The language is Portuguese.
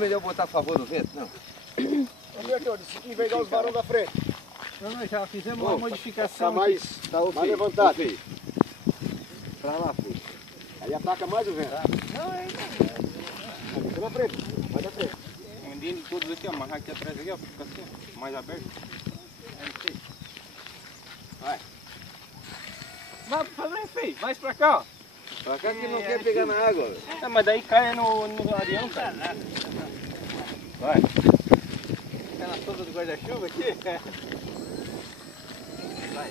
é melhor botar a favor do vento, não? Vamos ver aqui, ó, em vez de dar os varões da frente. Não, nós já fizemos uma modificação. Tá mais, mais levantado. Filho. Pra lá, filho. Aí ataca mais o vento. Não, é Fica na frente, vai na frente. Vendendo todos aqui, ó, amarrar aqui atrás aqui, ó, fica assim, ó, mais aberto. Vai. Vai fazer feio, mais pra cá, ó. Pra cá que não quer pegar na água. Velho. É, mas daí cai no areão, cara. Vai. Fica na sombra do guarda-chuva aqui. Vai.